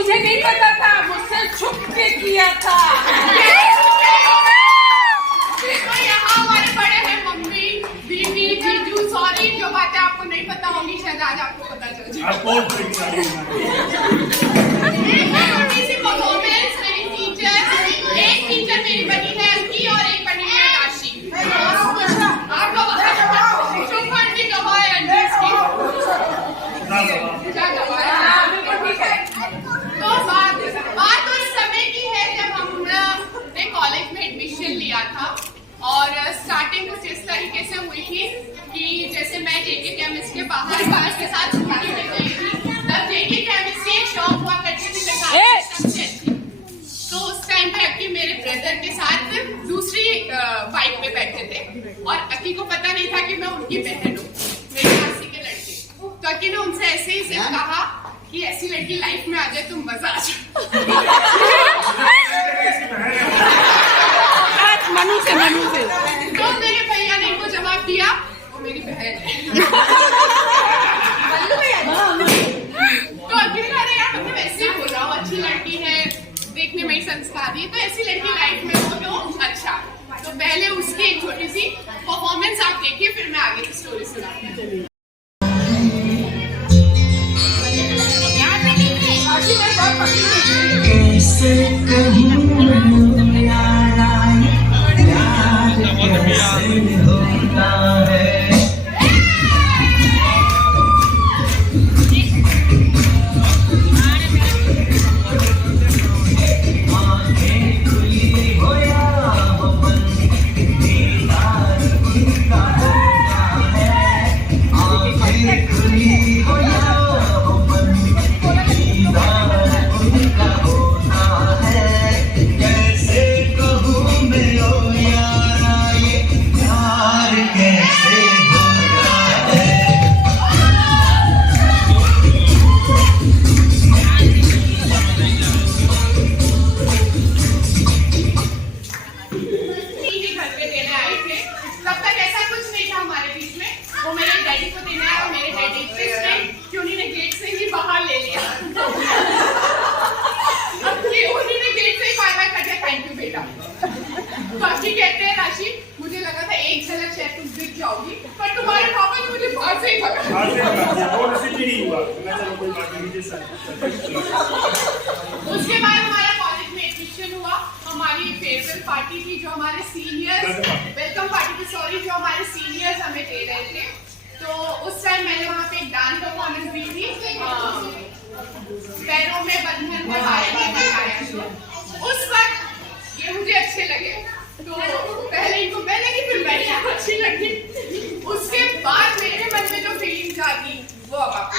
मुझे नहीं पता था, मुझसे छुप के किया था। यहाँ हमारे बड़े हैं मम्मी, दीदी, जीजू, सॉरी जो बातें आपको नहीं पता होंगी शायद आज आपको पता चल जाए। मेरी टीचर, एक टीचर मेरी बनी है अंकी और एक बनी है राशि। आप लोग चुपन की गवाह है तो बात उस समय की है जब हमने कॉलेज में एडमिशन लिया था और स्टार्टिंग कुछ इस तरीके से हुई थी कि जैसे मैं जेके केमिस्ट के बाहर क्लास के साथ छुट्टी में गई थी, तब जेके केमिस्ट्री एक शॉप हुआ करती थी। तो उस टाइम पे अक्की मेरे ब्रदर के साथ दूसरी बाइक पे बैठे थे और अक्की को पता नहीं था कि मैं उनकी बहन हूँ, मेरी मासी के लड़के। तो अक्की ने उनसे ऐसे ही सिर्फ कहा कि ऐसी लड़की लाइफ में आ जाए तुम मजा आ जाए। मनु से तो मेरे भैया ने इनको जवाब दिया वो मेरी बहन है। तो अक्की ने कहा यार मतलब ऐसे ही बोल रहा हूँ, अच्छी लड़की है, देखने में संस्कारी है, तो ऐसी लड़की लाइफ में हो तो अच्छा। तो पहले उसकी एक छोटी सी परफॉर्मेंस आप देखिए, फिर मैं आगे की स्टोरी सुनाऊंगी। बाकी कहते हैं राशि, मुझे लगा था एक झलक शायद तुम दिख जाओगी, पर तुम्हारे पापा ने मुझे बाहर से ही पकड़ा। उसके बाद हमारा कॉलेज में एडमिशन हुआ, हमारी फेयरवेल पार्टी थी जो हमारे सीनियर्स, वेलकम पार्टी थी सॉरी, जो हमारे सीनियर्स हमें दे रहे थे। तो उस टाइम मैंने वहाँ पे एक डांस परफॉर्मेंस दी थी, पैरों में बंधन में बाया। उस वक्त ये मुझे अच्छे लगे, तो पहले इनको मैं लगी, फिर मैंने अच्छी लगी। उसके बाद मेरे मन में जो फीलिंग जागी वो अब आपको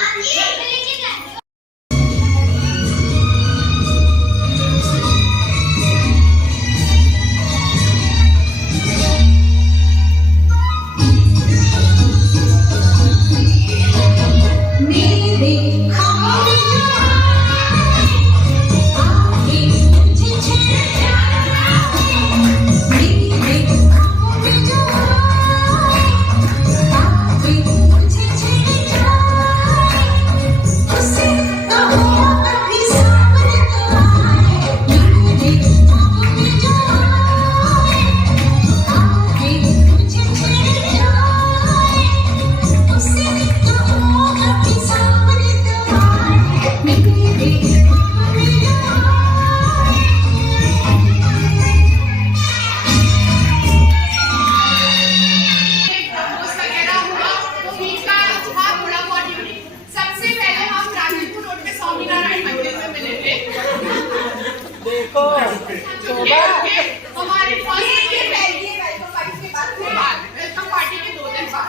हमारे वेलकम पार्टी के 2 दिन बाद,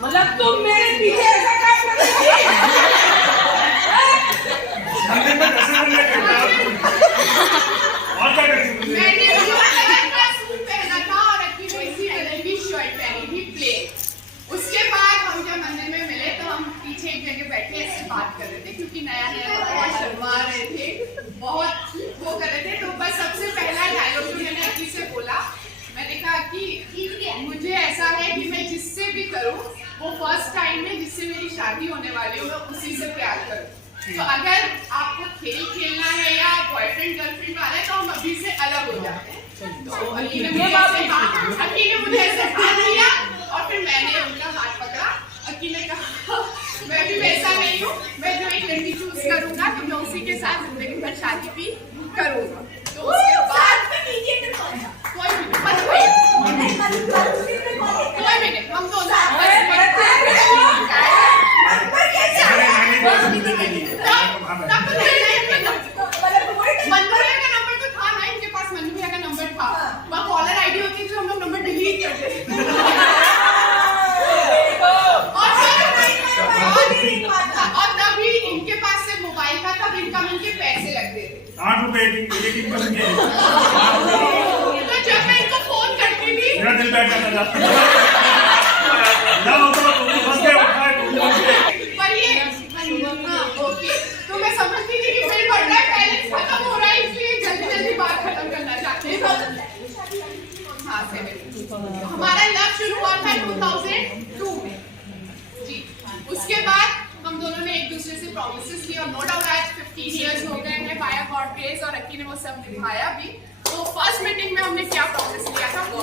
मतलब तुम मेरे पीछे ऐसा काम कर सूट पहना था और अच्छी वैसी कलर की शर्ट पहनी थी प्लेन। उसके बाद हम जब मंदिर में मिले तो हम पीछे एक जगह बैठे ऐसे बात कर रहे थे, क्योंकि नया नया बहुत शर्मा रहे थे, बहुत वो कर रहे थे। तो बस सबसे पहला डायलॉग जो मैंने अच्छी से बोला, मैंने कहा कि मुझे ऐसा है कि मैं जिससे भी करूं वो फर्स्ट टाइम में जिससे मेरी शादी होने वाली है उसी से प्यार करूं। तो अगर आपको खेल खेलना है या बॉयफ्रेंड गर्लफ्रेंड वाला है तो हम अभी से अलग हो जाते हैं। तो अक्की ने मुझे ऐसे हाथ दिया और फिर मैंने उनका हाथ पकड़ा। अक्की ने कहा मैं भी वैसा नहीं हूँ, मैं जो एक लड़की चूज करूंगा तो मैं उसी के साथ जिंदगी भर शादी भी करूंगा। तो उसके बाद कोई मिनट हम दोनों मनोहर का नंबर तो था ना इनके पास, मनु भैया का नंबर था, वहाँ कॉलर आईडी होती थी, हम लोग नंबर डिलीट करते थे। और तभी इनके पास से मोबाइल था, तब इनकमिंग के पैसे लगते थे 8 रुपए एक इनकमिंग के। तो जब मैं इनको फोन करती थी मेरा दिल बैठ जाता था। जाओ तो तुम बस के उठाए पर ये हाँ ओके, तो मैं समझती थी कि बिल बढ़ रहा है, बैलेंस खत्म हो रहा है, इसलिए जल्दी जल्दी बात खत्म करना चाहते हैं। हाँ हमारा लव शुरू हुआ था 2002 में जी। उसके बाद हम दोनों ने एक दूसरे से प्रॉमिसेस किए और नो डाउट आज 15 इयर्स हो गए हैं बाय गॉड ग्रेस, और अक्की ने वो सब निभाया भी। तो फर्स्ट मीटिंग में हमने क्या प्रॉमिस किया था वो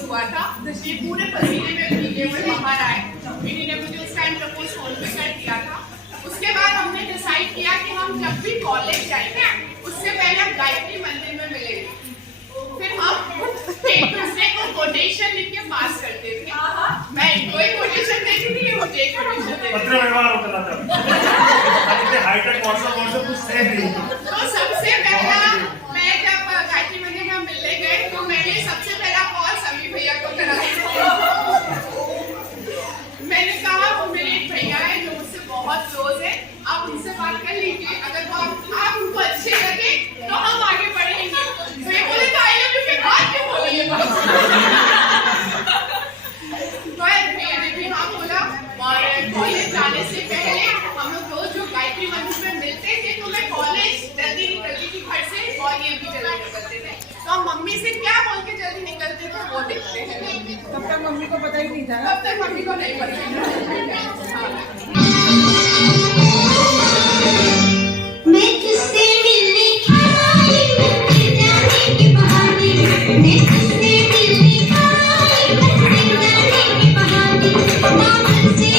हुआ था। ये पूरे पसीने में भीगे हुए बाहर आए। मिनी ने मुझे उस टाइम प्रपोज फोन पे कर दिया था। उसके बाद हमने डिसाइड किया कि हम जब भी कॉलेज जाएंगे उससे पहले हम गायत्री मंदिर में मिलेंगे। फिर हम एक दूसरे को कोटेशन लिख के पास करते थे। मैं इनको एक कोटेशन देती थी, मुझे एक कोटेशन देती थी। पत्र व्यवहार होता था। हाईटेक व्हाट्सएप कुछ से नहीं। तो सबसे पहला मैं जब गायत्री मंदिर में मिलने गए तो मैंने सबसे पहला कॉल समी भैया को कराया। मैंने कहा वो मेरे एक भैया है जो मुझसे बहुत क्लोज है, आप उनसे बात कर लीजिए, अगर वो आप उनको अच्छे लगे तो हम आगे बढ़ेंगे। तो ये बोले तो आई लव यू के बाद क्यों बोले ये बात? भैया ने भी हाँ बोला। और कॉलेज जाने से पहले हम लोग रोज जो गायत्री मंदिर में मिलते थे तो मैं कॉलेज जल्दी निकलती थी घर से और ये भी जल्दी निकलते थे। तो हम मम्मी से क्या बोल के जल्दी निकलते थे वो देखते हैं। तब तक मम्मी को पता ही नहीं था। तब तक मम्मी को नहीं पता। मैं तुझसे मिलने आई, मैं जाने के बहाने, मैं तुझसे मिलने आई, मैं जाने के बहाने, दामन से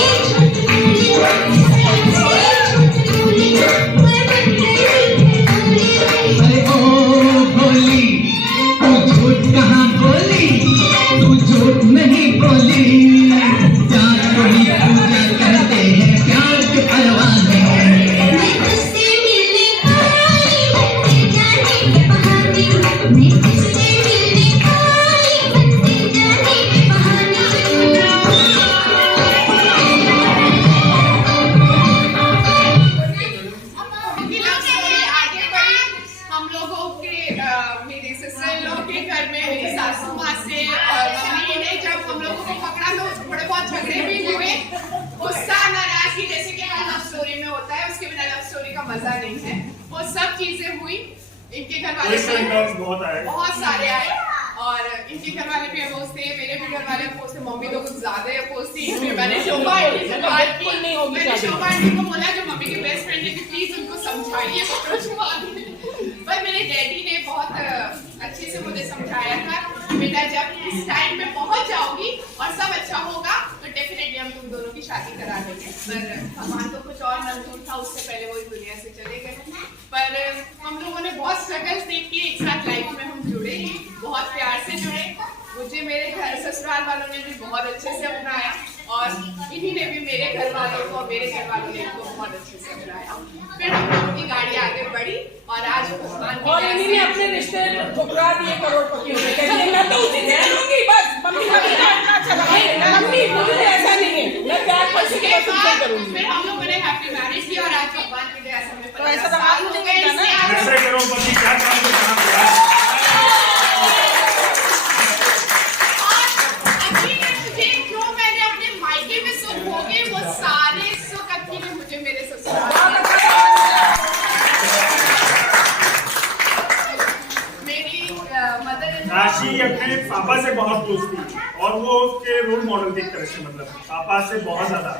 छूट बोली, मैं बन गई भोली। अरे ओ भोली, तू झूठ कहाँ बोली, तू झूठ नहीं बोली। जान को ही पूजा करते हैं प्यार के परवाने। मैं तुझसे मिलने आई, मैं जाने के बहाने, मैं तुझसे मिलने आई, मैं जाने के बहाने। लव स्टोरी आगे बढ़ी। हम लोगों के मेरे सिस्टर लोग के घर में मेरी सासू माँ से मम्मी ने जब हम लोगों को पकड़ा तो थोड़े बहुत झगड़े भी हुए। गुस्सा नाराजगी जैसे कि हर लव स्टोरी में होता है, उसके बिना लव स्टोरी का मजा नहीं है। वो सब चीजें हुई। इनके घर वाले बहुत आए। बहुत सारे आए और इनके घर वाले भी अपोज थे, मेरे भी घर वाले अपोज थे, मम्मी तो कुछ ज्यादा अपोज थी। इसमें मैंने शोभा आंटी से बात की, मैंने शोभा आंटी को बोला जो मम्मी के बेस्ट फ्रेंड है कि प्लीज उनको समझाइए पर मेरे डैडी ने बहुत अच्छे से मुझे समझाया था, बेटा जब इस टाइम पे पहुंच जाओगी और सब अच्छा होगा तो डेफिनेटली हम तुम दोनों की शादी करा देंगे। पर भगवान तो कुछ और मंजूर था, उससे पहले वो इस दुनिया से चले गए। पर हम लोगों ने बहुत स्ट्रगल्स देख के एक साथ लाइफ में हम जुड़े, बहुत प्यार से जुड़े। मुझे मेरे घर ससुराल वालों ने भी बहुत अच्छे से अपनाया और इन्हीं ने भी मेरे घर वालों को, मेरे घर वालों ने इनको बहुत अच्छे से अपनाया। फिर हम लोगों की गाड़ी आगे बढ़ी और आज भगवान की और इन्हीं ने अपने रिश्ते ठुकरा दिए करोड़पति होने के लिए। मैं तो उसी दे दूंगी बस, मम्मी का भी ना चला मम्मी, मुझे ऐसा नहीं है, मैं प्यार पर उसके बाद फिर हम लोगों ने हैप्पी मैरिज किया और आज भगवान की दया से हमें 50 साल हो गए। ऐसे करोड़पति क्या काम करना पड़ा। राशि अपने पापा से बहुत क्लोज थी और वो उसके रोल मॉडल थे एक तरह से, मतलब पापा से बहुत ज्यादा।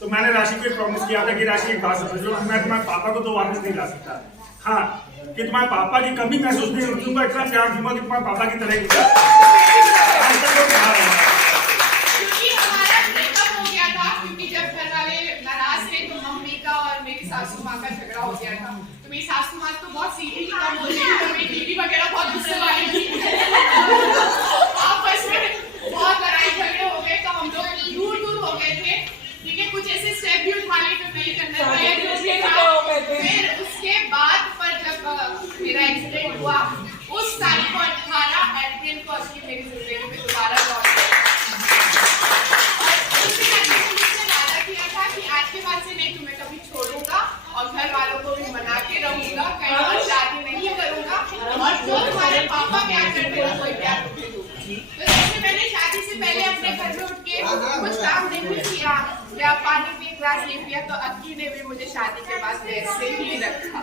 तो मैंने राशि को प्रॉमिस किया था कि राशि एक बात समझो, मैं तुम्हारे पापा को तो वापस नहीं ला सकता, हाँ कि तुम्हारे पापा की कमी महसूस नहीं दूंगा, इतना प्यार दूंगा कि तुम्हारे पापा की तरह क्योंकि हमारा ब्रेकअप हो गया था, क्योंकि जब घर वाले नाराज थे तो मम्मी का और मेरी सासू माँ का झगड़ा हो गया था। तो मेरी सासू माँ तो बहुत सीधी थी, कम बोलती थी, तो मेरी दीदी वगैरह बहुत गुस्से वाली थी। आपस में बहुत लड़ाई झगड़े हो गए तो हम लोग दूर हो गए थे। ठीक है, कुछ ऐसे स्टेप भी उठा लिए जो नहीं करना चाहिए। फिर उसके बाद पर जब मेरा एक्सीडेंट हुआ उस तारीख को 18 अप्रैल को असली मेरी जिंदगी में दोबारा लौट गई। वादा किया था कि आज के बाद से नहीं तुम्हें कभी छोड़ूंगा और घर वालों को भी मना के रहूंगा, कहीं और शादी नहीं करूंगा और जो तुम्हारे पापा प्यार करते हैं कोई प्यार तुम्हें दूंगा। तो जैसे मैंने शादी से पहले अपने घर में उठ के कुछ काम नहीं किया या पानी की ग्लास नहीं पिया, तो अक्की ने भी मुझे शादी के बाद वैसे ही रखा।